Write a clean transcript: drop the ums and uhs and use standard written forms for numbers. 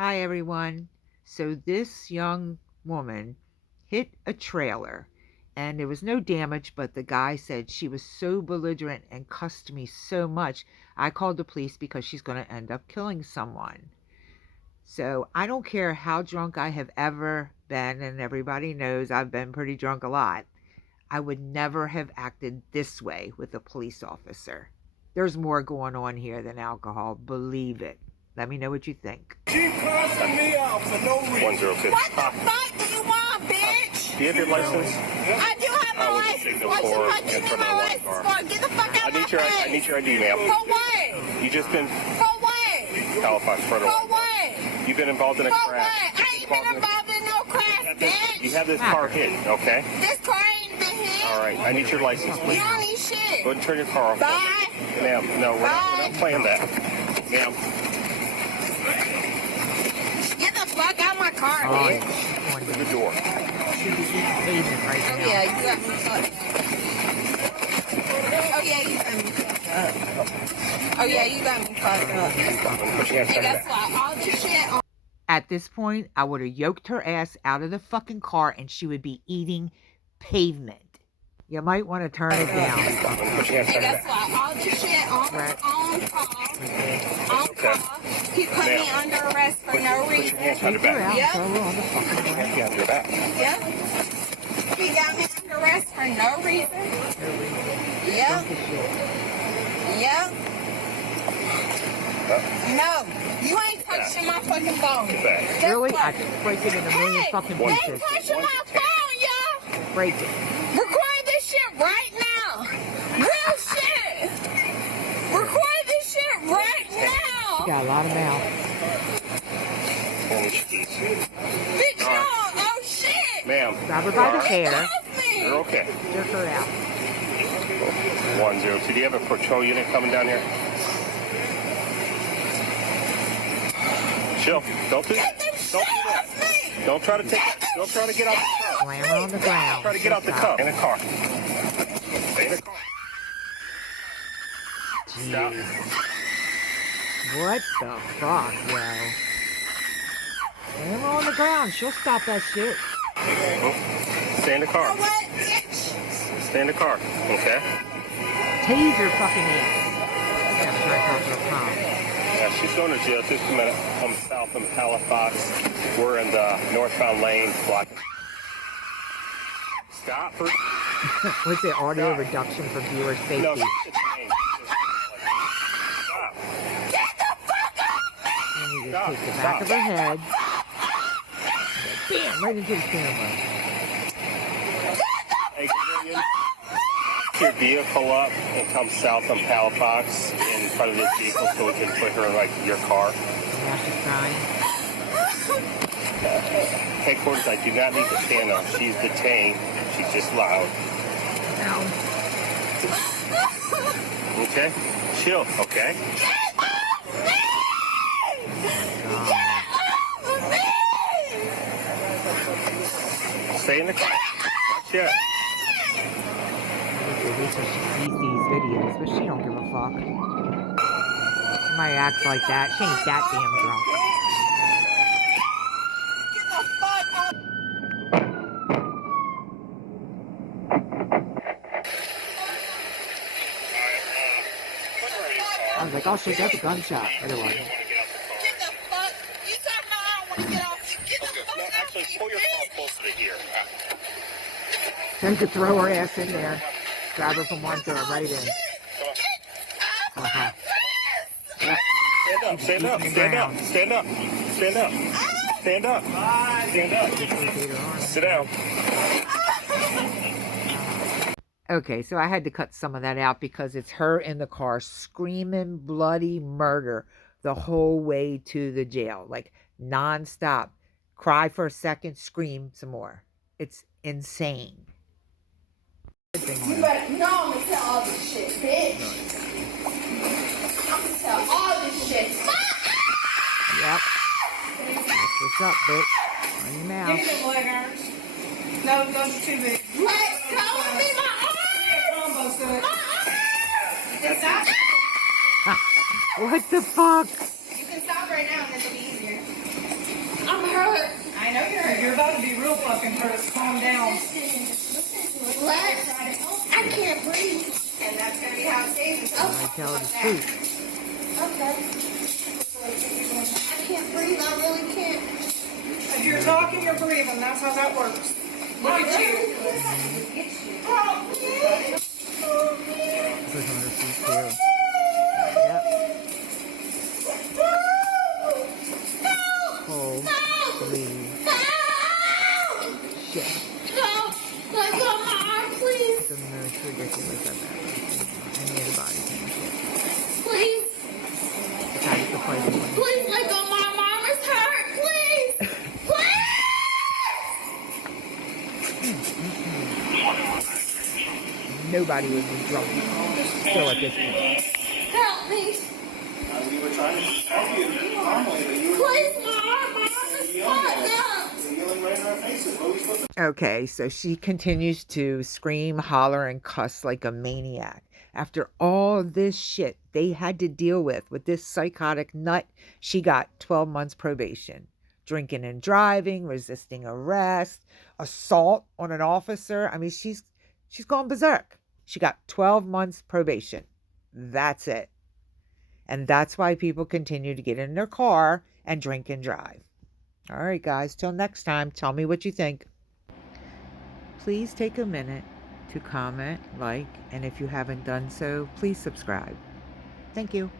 Hi, everyone. So, this young woman hit a trailer and there was no damage, but the guy said she was so belligerent and cussed me so much. I called the police because she's going to end up killing someone. So, I don't care how drunk I have ever been, and everybody knows I've been pretty drunk a lot. I would never have acted this way with a police officer. There's more going on here than alcohol, believe it. Let me know what you think. Keep cussing me out for no reason. 106. What the fuck do you want, bitch? Do you have your license? I do have my license. What you need my license for? Get the fuck out of my face. I need your ID, ma'am. For what? You just been For what? Halifax for For what? You've been involved in a For crash. what? I ain't been involved in no crash, bitch. You have this car hit, okay? This car ain't been hit. All right. I need your license, You please. don't need shit. Go ahead and turn your car off. Bye. Ma'am, no, we're not playing that. Ma'am. Get the fuck out of my car, bitch. Open the door. Oh, yeah, you got me fucked up. Oh, yeah, you got me fucked up. Oh, yeah, you got me fucked up. And that's why all this shit on. At this point, I would have yoked her ass out of the fucking car and she would be eating pavement. You might want to turn it down. And that's why all this shit on call. He put me under arrest for no reason. Hands on your back. Yep. Hands on your back. Yep. He got me under arrest for no reason. Yep. Yep. No, you ain't touching my fucking phone. Back. Really? I could break it in a million fucking They pieces. touching my phone, y'all. Break it. Record this shit right now. Real shit. Record this shit right now. Got a lot of mouth. Bitch, no, oh shit. Ma'am. Grab her by the hair. Off me. You're okay. Jerk her out. 102. Do you have a patrol unit coming down here? Chill. Don't do that. Don't do that. Don't try to take it. Don't try to get out the car. Slam her on the ground. Try to get out the car. In the car. Stay in the car. Stop. What the fuck, yo? Slam her on the ground. She'll stop that shit. Stay in the car. What, bitch? Stay in the car. Okay? Tase her fucking ass. Yeah, try to talk to her mom. Yeah, she's going to jail just a minute. I'm south of Halifax. We're in the northbound lane. Blocking. Stop. What's the audio reduction for viewer safety? No, she's detained. Stop. Get the fuck off me! And you just take the back of her head. Bam! Right into the camera. Hey, Julian, your vehicle up and come south of Halifax in front of this vehicle so we can put her in, like, your car. Now she's crying. Headquarters, I do not need to stand up. She's detained. She's just loud. Ow. Okay? Chill, okay? Stay in the car. Not yet. Wait till she sees these videos, but she don't give a fuck. Somebody acts like that. She ain't that damn drunk. Get the fuck off! I was like, oh shit, that's a gunshot. Otherwise. Get the fuck! You said no, I don't want to get off. Get the fuck off! Actually, pull your car closer to here. Then to throw her ass in there. Grab her from one, throw her right in. Uh-huh. Stand up, stand up, stand up, stand up, stand up, stand up, stand up. Sit down. Okay, so I had to cut some of that out because it's her in the car screaming bloody murder the whole way to the jail. Like, nonstop. Cry for a second, scream some more. It's insane. You better know I'm gonna tell all this shit, bitch. I'm gonna tell all this shit. Yep. That's what's up, bitch. On your mouth. Give me the leg irons. No, those are too big. Hey, come me my Combo set. It's not. What the fuck? You can stop right now and it'll be easier. hurt. I know you're hurt. You're about to be real fucking hurt. Calm down. What? I can't breathe. And that's going to be how it stays until I tell the truth. Okay. I can't breathe. I really can't. if you're talking, you're breathing. That's how that works. Look at you. Help me. Put on her feet too. Yep. Holy shit. Help. Let go of my arm, please. The most ridiculous I've ever seen. Any of the body cam shit. Please. That's the fighting one. Please let go of my arm. It's hurt. Please. Please. Nobody would be drunk still at this point. Help me. We were trying to help you calmly, but you were Please, my arm is fucked up. yelling right in our faces. What are we supposed to Okay, so she continues to scream, holler, and cuss like a maniac. After all this shit they had to deal with this psychotic nut, she got 12 months probation. Drinking and driving, resisting arrest, assault on an officer. I mean, she's gone berserk. She got 12 months probation. That's it. And that's why people continue to get in their car and drink and drive. All right, guys, till next time, tell me what you think. Please take a minute to comment, like, and if you haven't done so, please subscribe. Thank you.